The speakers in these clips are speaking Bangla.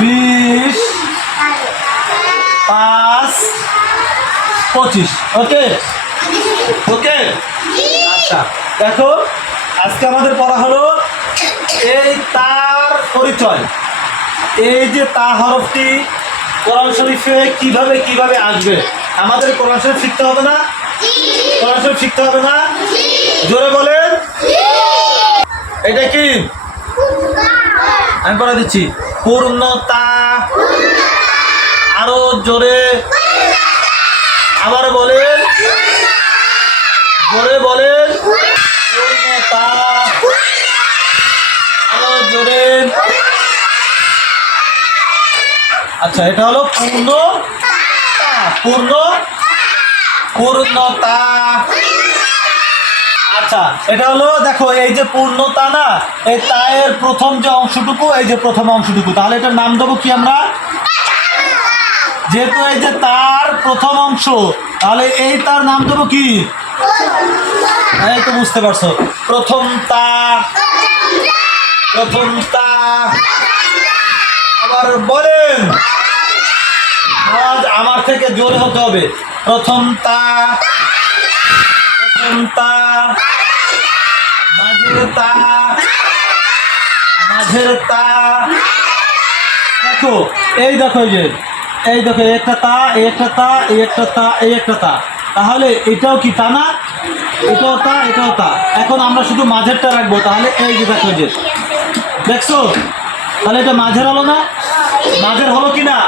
বিশ, পাঁচ, পঁচিশ। ওকে? ওকে? আচ্ছা দেখো, আজকে আমাদের পড়া হলো এই তার পরিচয়। এই যে তা হরফটি কোরআন শরীফে কীভাবে কীভাবে আসবে? আমাদের কোরআন শরীফ শিখতে হবে না? কোরআন শরীফ শিখতে হবে না? জোরে বলেন। এটা কি? আমি পড়া দিচ্ছি। পূর্ণতা। আরও জোরে। আবার বলেন। জোরে বলেন। পূর্ণতা। আরও জোরে। আচ্ছা এটা হলো পূর্ণ পূর্ণ? পূর্ণতা। আচ্ছা এটা হলো, দেখো, এই যে পূর্ণতা না, এই তায়ের প্রথম যে অংশটুকু, এই যে প্রথম অংশটুকু। তাহলে এটার নাম দেবো কি আমরা? যেহেতু এই যে তার প্রথম অংশ, তাহলে এই তার নাম দেবো কি? এই তো বুঝতে পারছ। প্রথম তা প্রথম তা। আবার বলেন। আওয়াজ আমার থেকে জোরে হতে হবে। প্রথম তা প্রথম তা। মাঝের তা মাঝের তা দেখো এই দেখো যে, এই দেখো একটা তা একটা তা একটা তা একটা তা। তাহলে এটাও কি তা না? এটাও তা এটাও তা। এখন আমরা শুধু মাঝেরটা রাখব, তাহলে এই যে দেখো যে। দেখছ? তাহলে এটা মাঝের হলো না? মাঝের হলো কি না?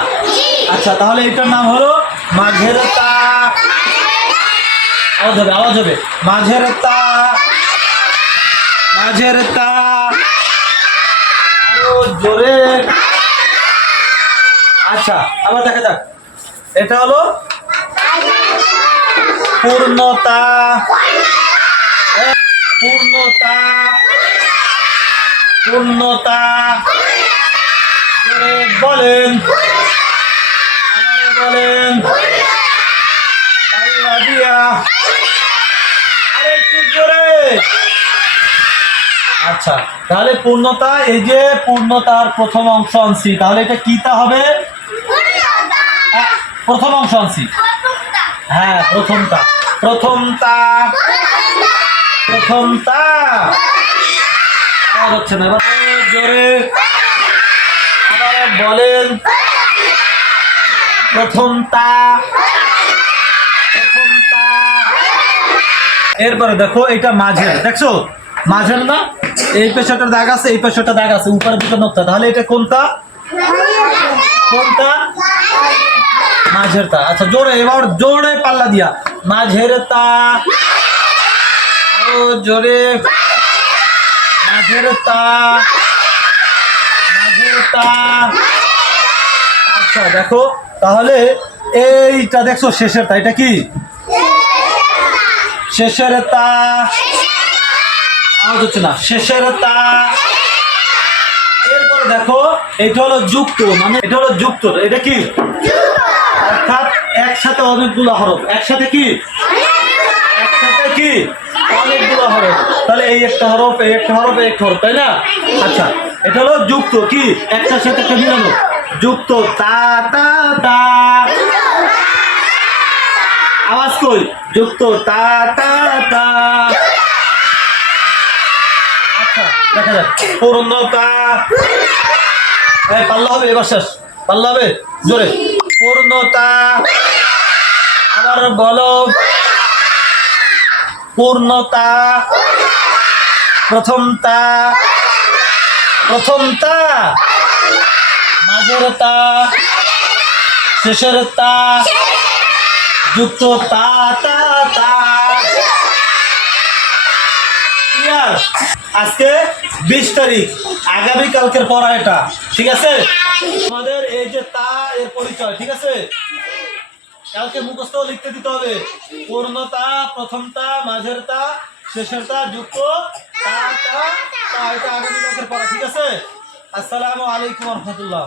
আচ্ছা তাহলে এটার নাম হলো মাঝের তা আওয়াজ হবে আওয়াজ হবে। মাঝের তা মাঝের তা আরও জোরে। আচ্ছা আবার দেখা যাক। এটা হলো পূর্ণতা। পূর্ণতা। পূর্ণতা। জোরে বলেন। বলেন। জোরে। আচ্ছা। তাহলে পূর্ণতা এই যে পূর্ণতার প্রথম অংশ আনছি তাহলে এটা কি তা হবে? প্রথম অংশ আনছি। হ্যাঁ প্রথমটা। প্রথমটা। প্রথমটা। হচ্ছে না এবার জোরে। বলেন। প্রথমটা। প্রথমটা। এরপরে দেখো এটা মাঝের দেখছ? মাঝের না? এই পেশাটার দাগ আছে এই পেশাটা দাগ আছে উপরে দুটো নোকতা তাহলে এটা কোনটা? কোনটা? মাঝের তা আচ্ছা জোরে এবার জোরে পাল্লা দিয়া। মাঝের তা আরও জোরে। মাঝের তা মাঝের তা আচ্ছা দেখো তাহলে এইটা দেখছ শেষের তা এটা কি? শেষের তা আওয়াজ হচ্ছে না। শেষের তা। এরপরে দেখো, এটা হলো যুক্ত মানে এটা হলো যুক্ত, এটা কি? অর্থাৎ একসাথে অনেকগুলো হরফ। একসাথে কি? একসাথে কি? অনেকগুলো হরফ। তাহলে এই একটা হরফ, এই একটা হরফ, এই একটা হরফ, তাই না? আচ্ছা এটা হলো যুক্ত, কি? একটার সাথে একটা মিলানো। যুক্ত, তা তা তা। আওয়াজ কই? যুক্ত, তা তা তা। দেখা যাক। পূর্ণতা এই পাল্লা হবে এবার শেষ। পাল্লা হবে জোরে। পূর্ণতা আবার বলো। পূর্ণতা প্রথমতা প্রথমতা মাঝের তা শেষের তা যুক্ত তা তা তা আজকে বিশ তারিখ। আগামী কালকের পড়া এটা, ঠিক আছে? আমাদের এই যে তা এর পরিচয়, ঠিক আছে? কালকে মুখস্থ লিখতে দিতে হবে। পূর্ণতা প্রথমতা মাঝের তা, শেষের তা, যুক্ত তা এটা আগামী কালকের পড়া, ঠিক আছে? আসসালামু আলাইকুম রহমতুল্লাহ।